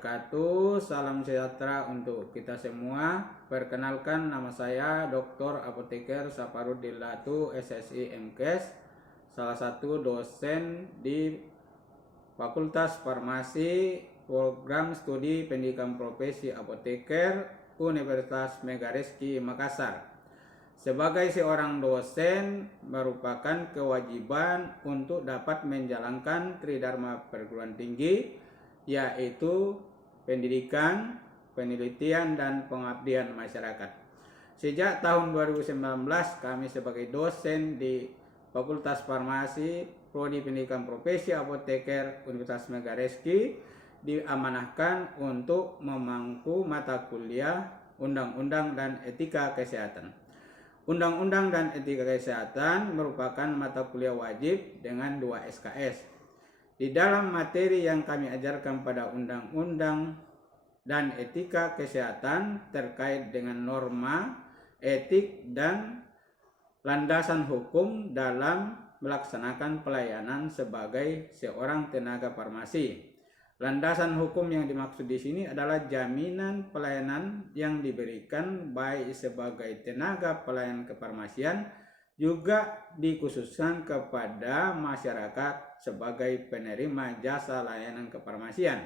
wabarakatuh. Salam sejahtera untuk kita semua. Perkenalkan, nama saya Dr. Apoteker Saparudin Latu, SSI MKes, salah satu dosen di Fakultas Farmasi Program Studi Pendidikan Profesi Apoteker Universitas Megareski Makassar. Sebagai seorang dosen, merupakan kewajiban untuk dapat menjalankan Tridharma perguruan tinggi, yaitu pendidikan, penelitian, dan pengabdian masyarakat. Sejak tahun 2019, kami sebagai dosen di Fakultas Farmasi Prodi Pendidikan Profesi Apoteker Universitas Megareski diamanahkan untuk memangku mata kuliah Undang-Undang dan Etika Kesehatan. Undang-Undang dan Etika Kesehatan merupakan mata kuliah wajib dengan 2 SKS. Di dalam materi yang kami ajarkan pada Undang-Undang dan Etika Kesehatan terkait dengan norma, etik, dan landasan hukum dalam melaksanakan pelayanan sebagai seorang tenaga farmasi. Landasan hukum yang dimaksud di sini adalah jaminan pelayanan yang diberikan baik sebagai tenaga pelayanan kefarmasian, juga dikhususkan kepada masyarakat sebagai penerima jasa layanan kefarmasian.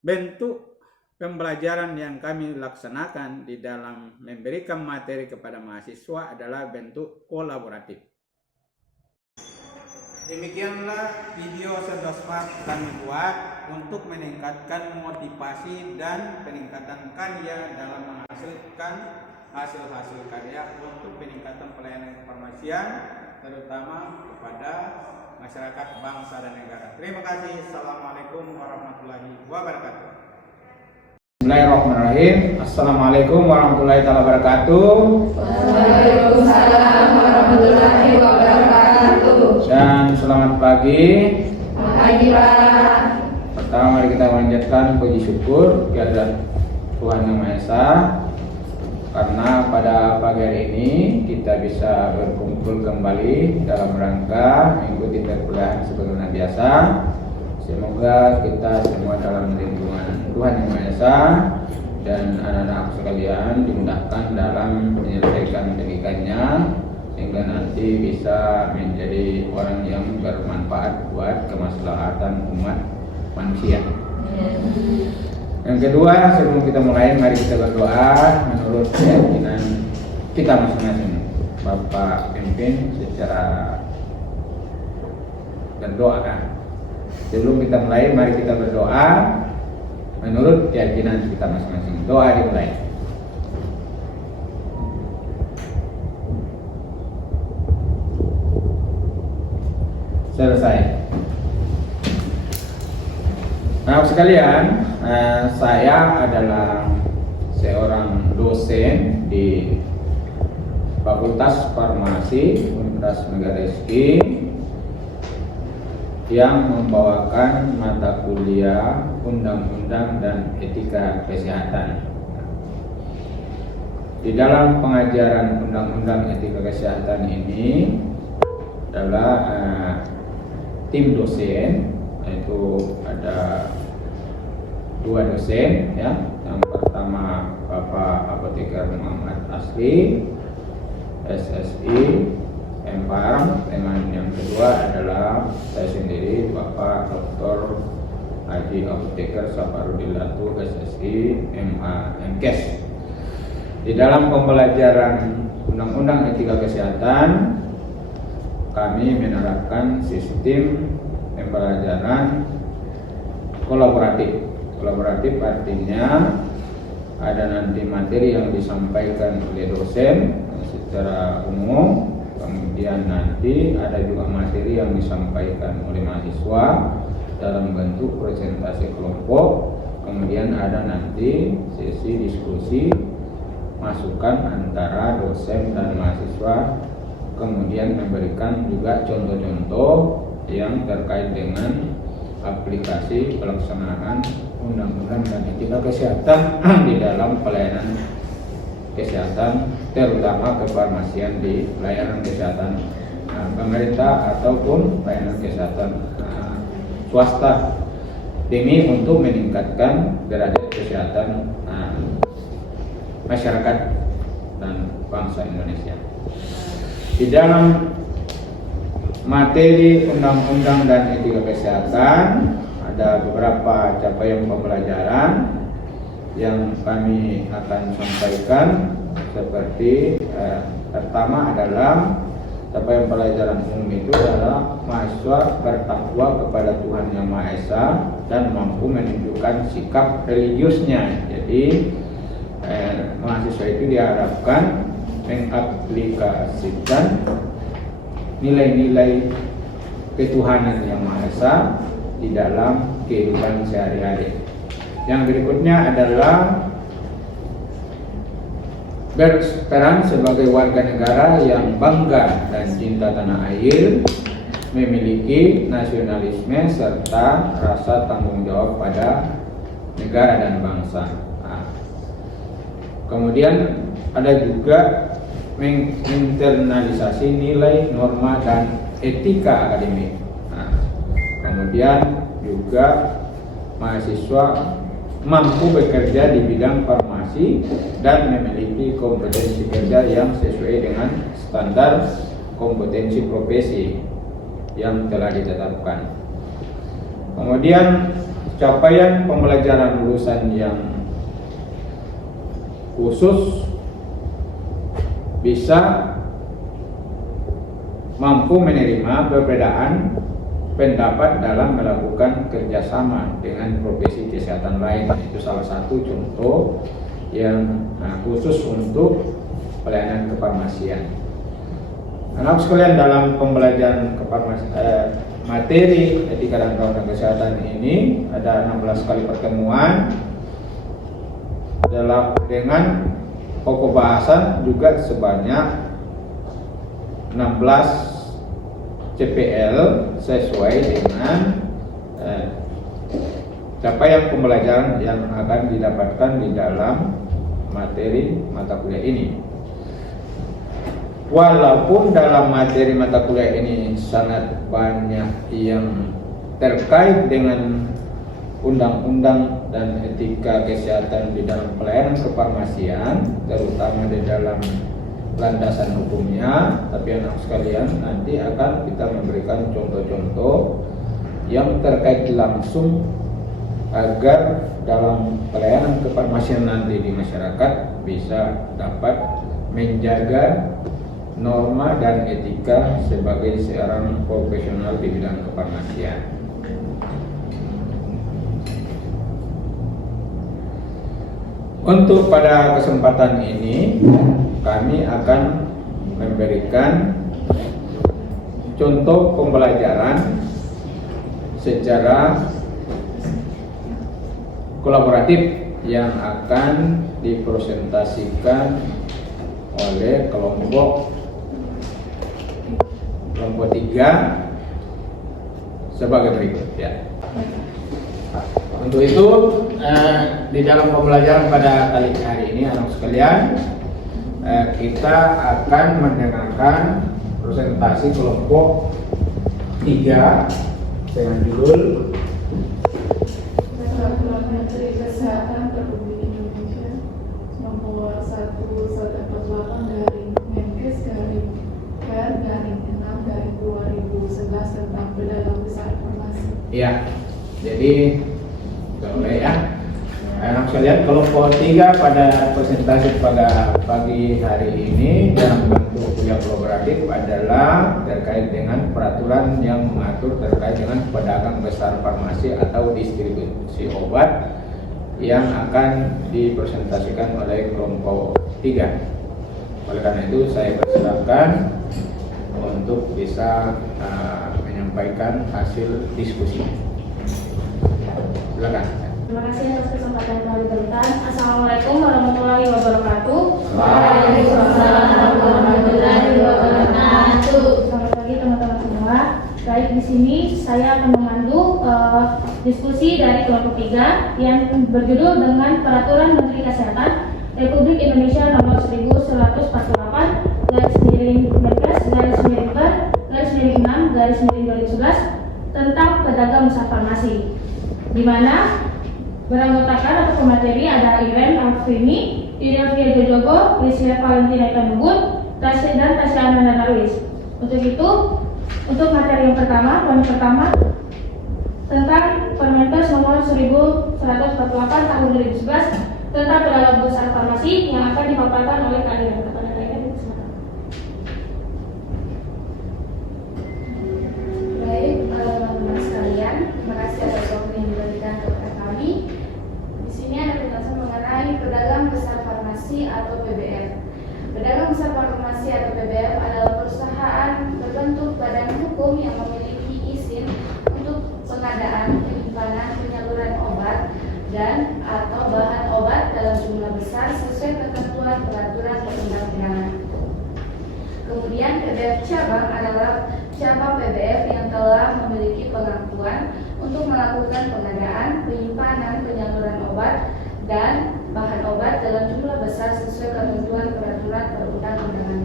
Bentuk pembelajaran yang kami laksanakan di dalam memberikan materi kepada mahasiswa adalah bentuk kolaboratif. Demikianlah video sedospat kami buat untuk meningkatkan motivasi dan peningkatan karya dalam menghasilkan hasil-hasil karya untuk peningkatan pelayanan kefarmasian, terutama kepada masyarakat bangsa dan negara. Terima kasih. Assalamualaikum warahmatullahi wabarakatuh. Bismillahirrahmanirrahim. Assalamualaikum warahmatullahi wabarakatuh. Waalaikumsalam warahmatullahi wabarakatuh. Dan selamat pagi. Pagi, Pak. Pertama, mari kita memanjatkan puji syukur kehadirat Tuhan Yang Maha Esa, karena pada pagi hari ini kita bisa berkumpul kembali dalam rangka mengikuti perkuliahan sebagaimana biasa. Semoga kita semua dalam lindungan Tuhan Yang Maha Esa dan anak-anak sekalian dimudahkan dalam menyelesaikan pendidikannya, sehingga nanti bisa menjadi orang yang bermanfaat buat kemaslahatan umat manusia. Yang kedua, sebelum kita mulai, mari kita berdoa menurut keyakinan kita masing-masing. Bapak pimpin secara berdoa. Sebelum kita mulai, mari kita berdoa menurut keyakinan kita masing-masing. Doa dimulai. Selesai. Nah, sekalian, saya adalah seorang dosen di Fakultas Farmasi Universitas Megareski yang membawakan mata kuliah Undang-Undang dan Etika Kesehatan. Di dalam pengajaran Undang-Undang Etika Kesehatan ini adalah tim dosen, yaitu ada 2 dosen, ya. Yang pertama Bapak Apoteker Muhammad Asli, SSI MPharm, dengan yang kedua adalah saya sendiri, Bapak Dr. Haji Apoteker Saparudin Latu, SSI MKes. Di dalam pembelajaran Undang-Undang Etika Kesehatan, kami menerapkan sistem pembelajaran kolaboratif. Kolaboratif artinya ada nanti materi yang disampaikan oleh dosen secara umum, kemudian nanti ada juga materi yang disampaikan oleh mahasiswa dalam bentuk presentasi kelompok, kemudian ada nanti sesi diskusi masukan antara dosen dan mahasiswa, kemudian memberikan juga contoh-contoh yang terkait dengan aplikasi pelaksanaan Undang-Undang dan Etika Kesehatan di dalam pelayanan kesehatan, terutama kefarmasian di pelayanan kesehatan pemerintah ataupun pelayanan kesehatan swasta. demi untuk meningkatkan derajat kesehatan masyarakat dan bangsa Indonesia. Di dalam materi undang-undang dan etika kesehatan ada beberapa capaian pembelajaran yang kami akan sampaikan, seperti pertama adalah capaian pelajaran umum itu adalah mahasiswa bertakwa kepada Tuhan Yang Maha Esa dan mampu menunjukkan sikap religiusnya. Jadi mahasiswa itu diharapkan mengaplikasikan nilai-nilai ketuhanan Yang Maha Esa di dalam kehidupan sehari-hari. Yang berikutnya adalah berperan sebagai warga negara yang bangga dan cinta tanah air, memiliki nasionalisme serta rasa tanggung jawab pada negara dan bangsa. Kemudian ada juga menginternalisasi nilai, norma, dan etika akademik. Kemudian juga mahasiswa mampu bekerja di bidang farmasi dan memiliki kompetensi kerja yang sesuai dengan standar kompetensi profesi yang telah ditetapkan. Kemudian capaian pembelajaran lulusan yang khusus bisa mampu menerima perbedaan pendapat dalam melakukan kerjasama dengan profesi kesehatan lain. Itu salah satu contoh yang khusus untuk pelayanan kefarmasian. Anak sekalian, dalam pembelajaran materi etika dan keamanan kesehatan ini ada 16 kali pertemuan dengan pokok bahasan juga sebanyak 16 CPL sesuai dengan capaian pembelajaran yang akan didapatkan di dalam materi mata kuliah ini. Walaupun dalam materi mata kuliah ini sangat banyak yang terkait dengan undang-undang dan etika kesehatan di dalam pelayanan kefarmasian, terutama di dalam landasan hukumnya, tapi anak sekalian nanti akan kita memberikan contoh-contoh yang terkait langsung agar dalam pelayanan kefarmasian nanti di masyarakat bisa dapat menjaga norma dan etika sebagai seorang profesional di bidang kefarmasian. Untuk pada kesempatan ini kami akan memberikan contoh pembelajaran secara kolaboratif yang akan dipresentasikan oleh kelompok 3 sebagai berikut ya. Untuk itu di dalam pembelajaran pada kali hari ini anak sekalian, kita akan mendengarkan presentasi kelompok 3 dengan judul Peraturan Menteri Kesehatan Republik Indonesia Nomor 11/Menkes/Per/6/2011 tentang pedagang besar farmasi. ya. Jadi boleh ya. Anak sekalian, kelompok 3 pada presentasi pada pagi hari ini dalam bentuk kuliah kolaboratif adalah terkait dengan peraturan yang mengatur terkait dengan pedagang besar farmasi atau distribusi obat yang akan dipresentasikan oleh kelompok 3. Oleh karena itu saya persilakan untuk bisa menyampaikan hasil diskusi. Silakan. Terima kasih atas kesempatan yang diberikan. Assalamualaikum warahmatullahi wabarakatuh. Waalaikumsalam warahmatullahi wabarakatuh. Selamat pagi teman-teman semua. Baik, di sini saya akan memandu diskusi dari kelompok 3 yang berjudul dengan Peraturan Menteri Kesehatan Republik Indonesia Nomor 1148/Menkes/Per/6/2011 tentang pedagang besar farmasi. di mana beranggotakan atau pemateri ada Irem Alfrini, Ida Jojogo, Rizia Valentina Ikanubun, Tasya dan Tasya Amanda Darwis. Untuk itu, untuk materi yang pertama, poin pertama tentang Permenkes nomor 1148 tahun 2011 tentang Pegawai Besar Farmasi yang akan dipaparkan oleh Kak Irem. Kepada Kak Irem, Baik, teman-teman sekalian, terima kasih atas waktu yang diberikan kepada kami. Di sini ada penjelasan mengenai pedagang besar farmasi atau PBF. Pedagang besar farmasi atau PBF adalah perusahaan berbentuk badan hukum yang memiliki izin untuk pengadaan, penyimpanan, penyaluran obat dan atau bahan obat dalam jumlah besar sesuai ketentuan peraturan perundang-undangan. Kemudian PBF cabang adalah cabang PBF yang telah memiliki pengakuan untuk melakukan pengadaan, penyimpanan, penyaluran obat dan bahan obat dalam jumlah besar sesuai ketentuan peraturan perundang-undangan.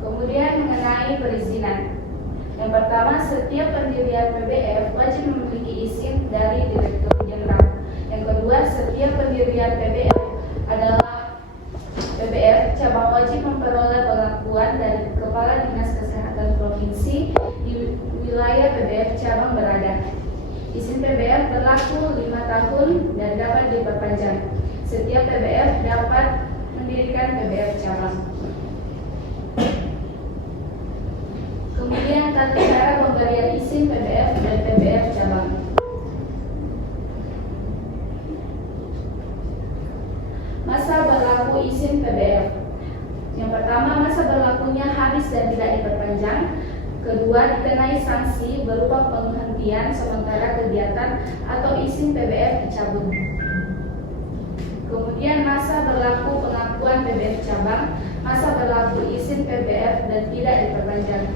Kemudian mengenai perizinan. Yang pertama, setiap pendirian PBF wajib memiliki izin dari Direktur Jenderal. Yang kedua, setiap pendirian PBF adalah PBF cabang wajib memperoleh pengakuan dari Kepala Dinas Kesehatan Provinsi di wilayah PBF cabang berada. Izin PBF berlaku 5 tahun dan dapat diperpanjang. Setiap PBF dapat mendirikan PBF cabang. Kemudian tata cara pemberian izin PBF dan PBF cabang. Masa berlaku izin PBF. Yang pertama, masa berlakunya habis dan tidak diperpanjang. Kedua, dikenai sanksi berupa penghentian sementara kegiatan atau izin PBF dicabut. Kemudian masa berlaku pengakuan PBF cabang, masa berlaku izin PBF dan tidak diperpanjang.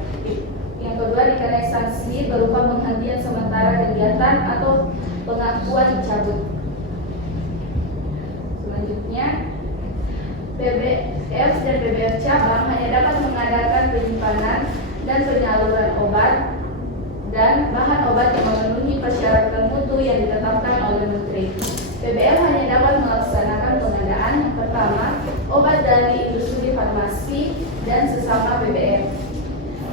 Yang kedua, dikenai sanksi berupa penghentian sementara kegiatan atau pengakuan dicabut. Selanjutnya, PBF dan PBF cabang hanya dapat mengadakan penyimpanan dan penyaluran obat dan bahan obat yang memenuhi persyaratan mutu yang ditetapkan oleh Menteri. PBF hanya dapat melaksanakan pengadaan yang pertama, obat dari industri farmasi dan sesama PBF,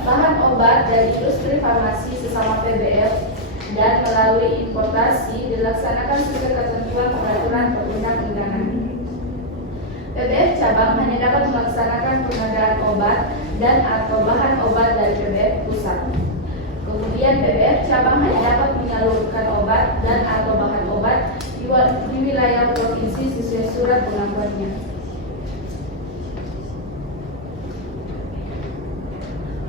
bahan obat dari industri farmasi sesama PBF, dan melalui importasi dilaksanakan sesuai ketentuan peraturan perundang-undangan. PBF cabang hanya dapat melaksanakan pengadaan obat dan atau bahan obat dari PBF pusat. Kemudian PBF cabang hanya dapat menyalurkan obat dan atau bahan obat di wilayah provinsi sesuai surat pengakuannya.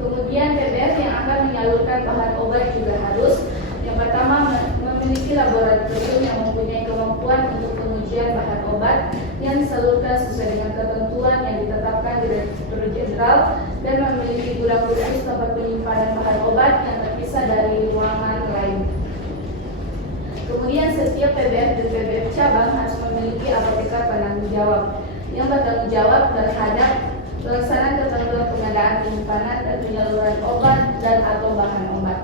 Kemudian PBF yang akan menyalurkan bahan obat juga harus yang pertama memiliki laboratorium yang mempunyai kemampuan untuk pengujian bahan obat yang disalurkan sesuai dengan ketentuan yang ditetapkan Direktur Jenderal dan memiliki gudang khusus tempat penyimpanan bahan obat yang terpisah dari ruangan lain. Kemudian setiap PBF dan PBF cabang harus memiliki apoteker penanggung jawab yang bertanggung jawab terhadap pelaksanaan ketentuan pengadaan, penyimpanan dan penyaluran obat dan atau bahan obat.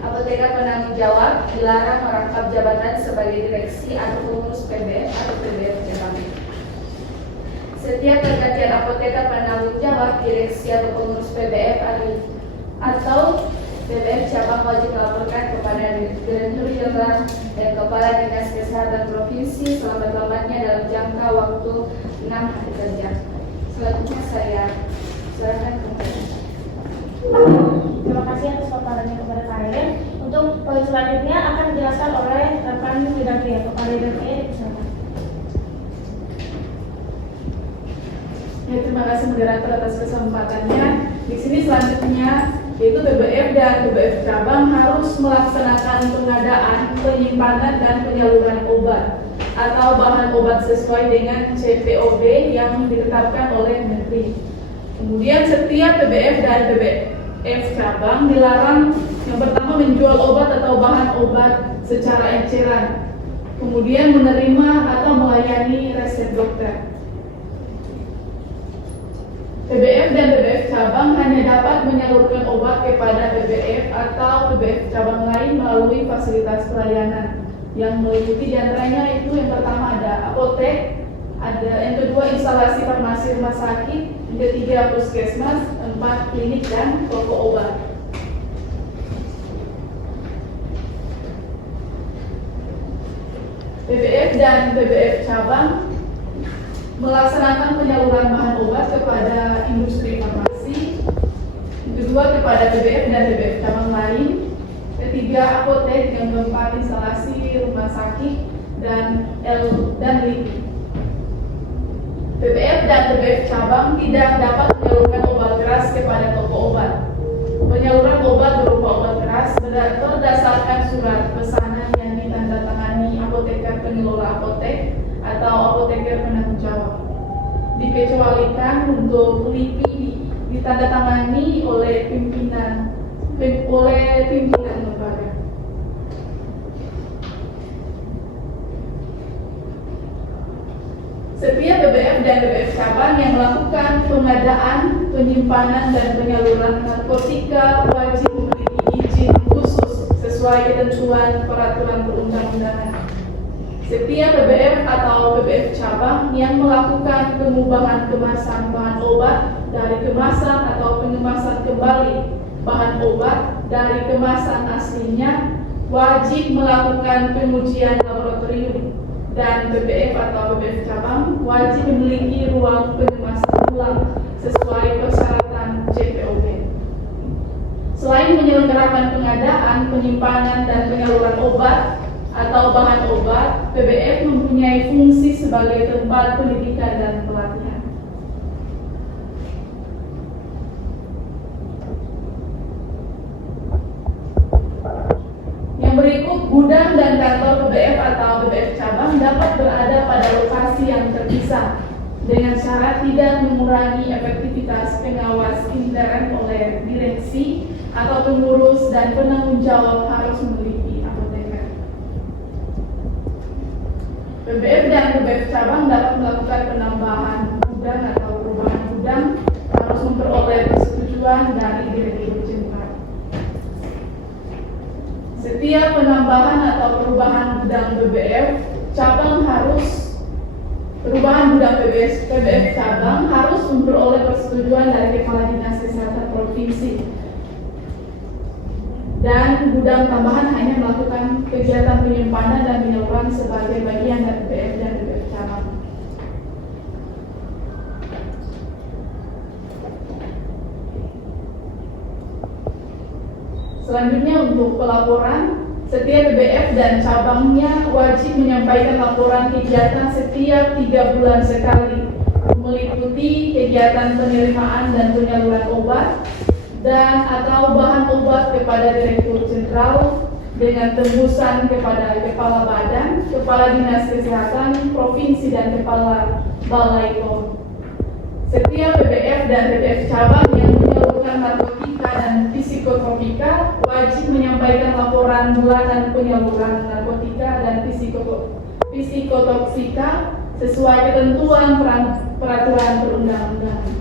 Apoteker penanggung jawab dilarang merangkap jabatan sebagai direksi atau pengurus PBF atau PBF cabang. Setiap pergantian apoteker penanggung jawab, direksi atau pengurus PBF atau PBF cabang wajib melaporkan kepada Direktur Jenderal dan Kepala Dinas Kesehatan Provinsi selambat-lambatnya dalam jangka waktu 6 hari kerja. Selanjutnya saya serahkan kepada. Terima kasih atas paparannya kepada Kak Irem. Untuk poin selanjutnya akan dijelaskan oleh rekan bidang Ria. Kepada bidang Ria, dipersilakan. Ya, terima kasih moderator atas kesempatannya. Di sini selanjutnya yaitu PBF dan PBF cabang harus melaksanakan pengadaan, penyimpanan dan penyaluran obat atau bahan obat sesuai dengan CPOB yang ditetapkan oleh Menteri. Kemudian setiap PBF dan PBF cabang dilarang yang pertama menjual obat atau bahan obat secara eceran, kemudian menerima atau melayani resep dokter. PBF dan PBF cabang hanya dapat menyalurkan obat kepada PBF atau PBF cabang lain melalui fasilitas pelayanan yang meliputi diantaranya itu yang pertama ada apotek, yang kedua instalasi farmasi rumah sakit, yang ketiga puskesmas, 4 klinik dan toko obat. PBF dan PBF cabang melaksanakan penyaluran bahan obat kepada industri farmasi, yang kedua kepada PBF dan PBF cabang lain, ketiga apotek, yang keempat instalasi rumah sakit dan LIPI. PBF dan PBF cabang tidak dapat menyalurkan obat keras kepada toko obat. Penyaluran obat berupa obat keras berdasarkan surat pesanan yang ditandatangani apoteker pengelola apotek atau apoteker penanggung jawab. Dikecualikan untuk LIPI ditandatangani oleh pimpinan lembaga. Setiap PBF dan PBF cabang yang melakukan pengadaan, penyimpanan, dan penyaluran narkotika wajib memiliki izin khusus sesuai ketentuan peraturan perundang-undangan. Setiap PBF atau PBF cabang yang melakukan pengubahan kemasan bahan obat dari kemasan atau pengemasan kembali bahan obat dari kemasan aslinya wajib melakukan pengujian laboratorium, dan PBF atau PBF cabang wajib memiliki ruang pengemasan ulang sesuai persyaratan JPOB. Selain menyelenggarakan pengadaan, penyimpanan, dan penyaluran obat atau bahan obat, PBF mempunyai fungsi sebagai tempat pendidikan dan pelatihan. Yang berikut, gudang dan kantor PBF atau PBF cabang dapat berada pada lokasi yang terpisah dengan syarat tidak mengurangi efektivitas pengawas intern oleh direksi atau pengurus dan penanggung jawab harus memiliki apoteker. PBF dan PBF cabang dapat melakukan penambahan gudang atau perubahan gudang harus memperoleh persetujuan dari direktur jenderal. Setiap penambahan atau perubahan gudang PBF cabang PBF cabang harus memperoleh persetujuan dari Kepala Dinas Kesehatan Provinsi. Dan gudang tambahan hanya melakukan kegiatan penyimpanan dan penyaluran sebagai bagian dari PBF dan PBF cabang. Selanjutnya untuk pelaporan, setiap PBF dan cabangnya wajib menyampaikan laporan kegiatan setiap 3 bulan sekali, meliputi kegiatan penerimaan dan penyaluran obat dan atau bahan obat kepada Direktur Jenderal dengan tembusan kepada Kepala Badan, Kepala Dinas Kesehatan Provinsi dan Kepala Balai POM. Setiap PBF dan PBF cabang yang menyalurkan narkotika dan psikotropika wajib menyampaikan laporan bulanan penyaluran narkotika dan psikotoksika sesuai ketentuan peraturan perundang-undangan.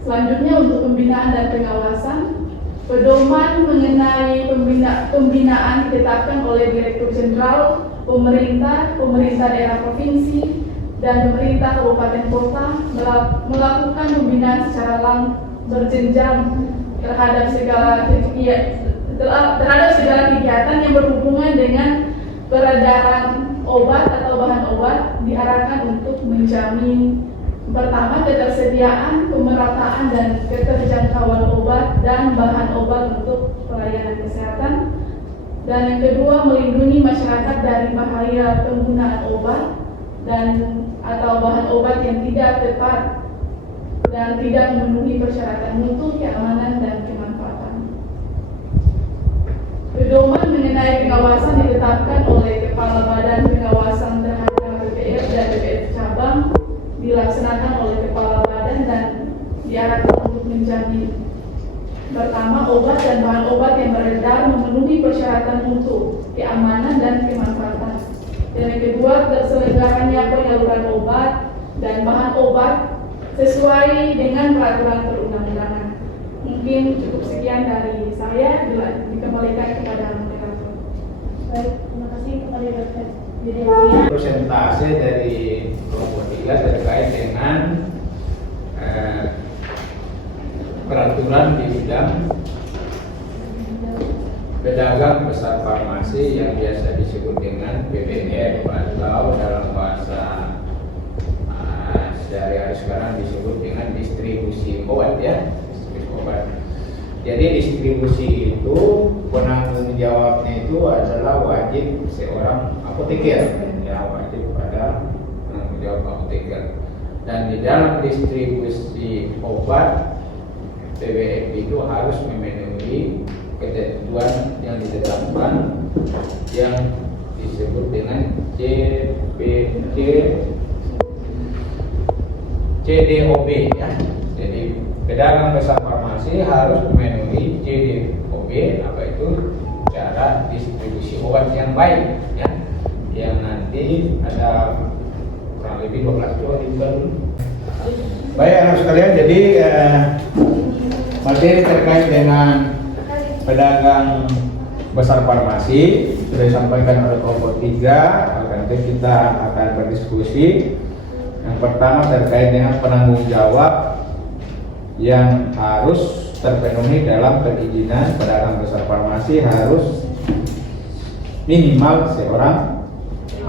Selanjutnya untuk pembinaan dan pengawasan, pedoman mengenai pembinaan ditetapkan oleh Direktur Jenderal, pemerintah daerah provinsi, dan pemerintah kabupaten kota melakukan pembinaan secara berjenjang terhadap segala kegiatan yang berhubungan dengan peredaran obat atau bahan obat, diarahkan untuk menjamin pertama, ketersediaan, pemerataan, dan keterjangkauan obat dan bahan obat untuk pelayanan kesehatan. Dan yang kedua, melindungi masyarakat dari bahaya penggunaan obat dan atau bahan obat yang tidak tepat dan tidak memenuhi persyaratan mutu, keamanan, dan kemanfaatan. Pedoman mengenai pengawasan ditetapkan oleh Kepala Badan Pengawasan terhadap PBF dan PBF cabang, dilaksanakan oleh Kepala Badan dan diarahkan untuk menjamin pertama, obat dan bahan obat yang beredar memenuhi persyaratan mutu, keamanan, dan kemanfaatan. Dan yang kedua, terselenggaranya penyaluran obat dan bahan obat sesuai dengan peraturan perundang-undangan. Mungkin cukup sekian dari saya, dikembalikan kepada moderator. Baik, terima kasih kepada Dr. Widya. Persentase dari kelompok 3 terkait dengan peraturan di bidang pedagang besar farmasi yang biasa disebut dengan PBF atau dalam bahasa sehari-hari sekarang disebut dengan distribusi obat ya, distribusi obat. Jadi distribusi itu penanggung jawabnya itu adalah wajib seorang apoteker, ya wajib pada penanggung jawab apoteker. Dan di dalam distribusi obat PBF itu harus memenuhi ketentuan yang ditetapkan yang disebut dengan CDOB ya. Jadi pedagang besar farmasi harus memenuhi CDOB, apa itu cara distribusi obat yang baik ya, yang nanti ada kurang lebih 12 dua di bulan. Baik anak sekalian, jadi materi terkait dengan pedagang besar farmasi sudah disampaikan oleh kelompok 3. Nanti kita akan berdiskusi. Yang pertama terkait dengan penanggung jawab yang harus terpenuhi dalam perizinan pedagang besar farmasi, harus minimal seorang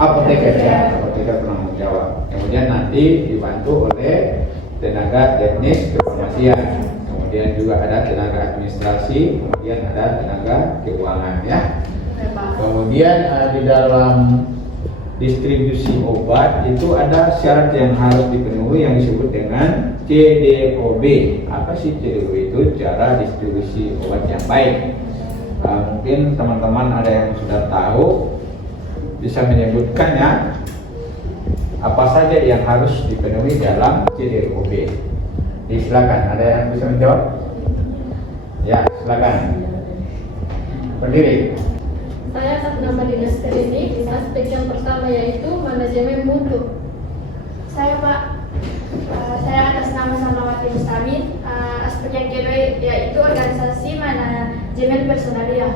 apoteker ya, apoteker penanggung jawab. Kemudian nanti dibantu oleh tenaga teknis kefarmasian. Kemudian juga ada tenaga administrasi, kemudian ada tenaga keuangan ya. Kemudian di dalam distribusi obat itu ada syarat yang harus dipenuhi yang disebut dengan CDOB. Apa sih CDOB itu? Cara distribusi obat yang baik. Mungkin teman-teman ada yang sudah tahu, bisa menyebutkannya apa saja yang harus dipenuhi dalam CDOB. Silakan, ada yang bisa menjawab? Ya, silakan. Berdiri. Saya atas nama dinas klinik, aspek yang pertama yaitu manajemen mutu. Saya Pak, saya atas nama Sanawati Mustamin, aspek yang kedua yaitu organisasi manajemen personalia.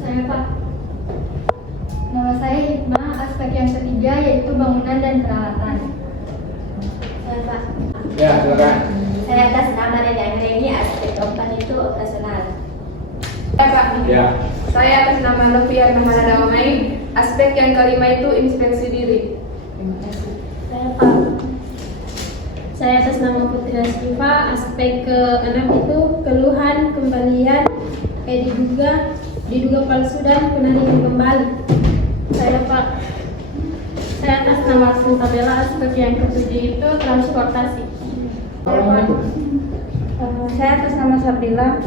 Saya Pak. Nama saya Hikmah, aspek yang ketiga yaitu bangunan dan peralatan. Saya Pak. Ya, silakan. Saya atas nama Neda Anggreni, aspek keempat itu operasional. Ya Pak. Ya. Saya atas nama Noviar Namana Damai, aspek yang kelima itu inspeksi diri. Terima kasih. Saya Pak. Saya atas nama Putri Asrifa, aspek ke-6 itu keluhan, kembalian, diduga palsu dan penandingan kembali. Saya Pak. Saya atas nama Suntabella, aspek yang ke-7 itu transportasi. Saya Pak. Saya atas nama Sabila,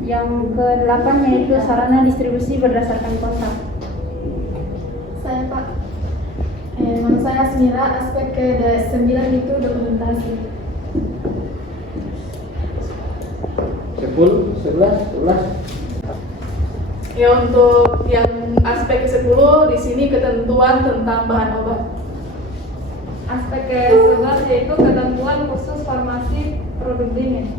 yang ke-8 yaitu sarana distribusi berdasarkan kota. Saya Pak. Nama saya Asmira, aspek ke-9 itu dokumentasi. 10, 11. Ya, untuk yang aspek ke-10 di sini ketentuan tentang bahan obat. Aspek ke-11 yaitu ketentuan khusus farmasi produk dingin.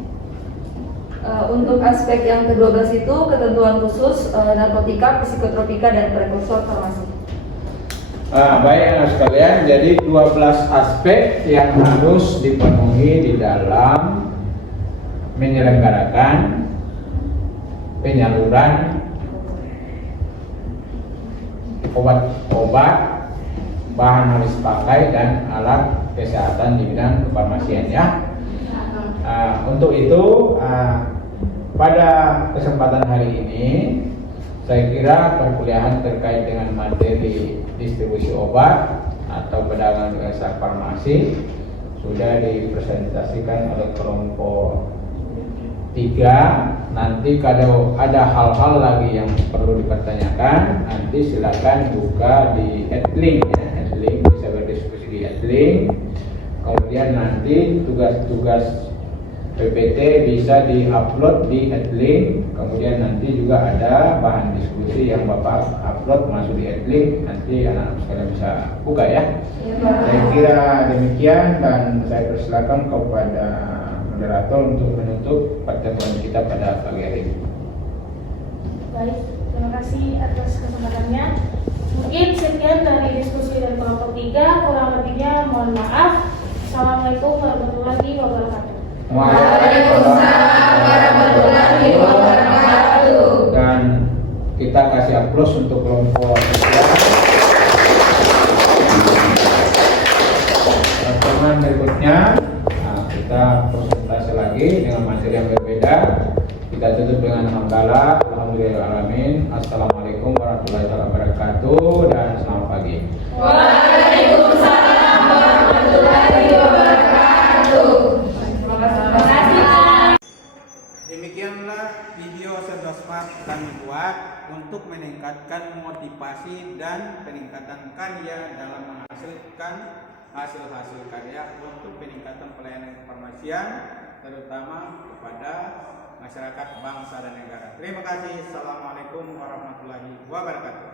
Untuk aspek yang ke-12 itu ketentuan khusus narkotika, psikotropika, dan prekursor farmasi. Baik anak sekalian, jadi 12 aspek yang harus dipenuhi di dalam menyelenggarakan penyaluran obat-obat, bahan habis pakai, dan alat kesehatan di bidang kefarmasian ya. Untuk itu pada kesempatan hari ini saya kira perkuliahan terkait dengan materi distribusi obat atau pedagang besar farmasi sudah dipresentasikan oleh kelompok 3. Nanti kalau ada hal-hal lagi yang perlu dipertanyakan, nanti silakan buka di @link ya, @link bisa berdiskusi di @link. Kemudian nanti tugas-tugas PPT bisa diupload di Adlink, kemudian nanti juga ada bahan diskusi yang Bapak upload masuk di Adlink, nanti anak-anak sekalian bisa buka ya. Saya kira demikian dan saya persilakan kepada moderator untuk menutup pertemuan kita pada pagi hari ini. Baik, terima kasih atas kesempatannya. Mungkin sekian dari diskusi dari kelompok 3, kurang lebihnya mohon maaf. Assalamualaikum warahmatullahi wabarakatuh. Waalaikumsalam warahmatullahi wabarakatuh. Dan kita kasih aplaus untuk kelompok pertemuan berikutnya. Nah, kita presentasi lagi dengan materi yang berbeda. Kita tutup dengan hamdalah. Alhamdulillahirrahmanirrahim. Assalamualaikum warahmatullahi wabarakatuh dan selamat pagi. Waalaikumsalam warahmatullahi wabarakatuh. Demikianlah video Sentra Smart kami buat untuk meningkatkan motivasi dan peningkatan karya dalam menghasilkan hasil-hasil karya untuk peningkatan pelayanan kefarmasian terutama kepada masyarakat bangsa dan negara. Terima kasih. Assalamualaikum warahmatullahi wabarakatuh.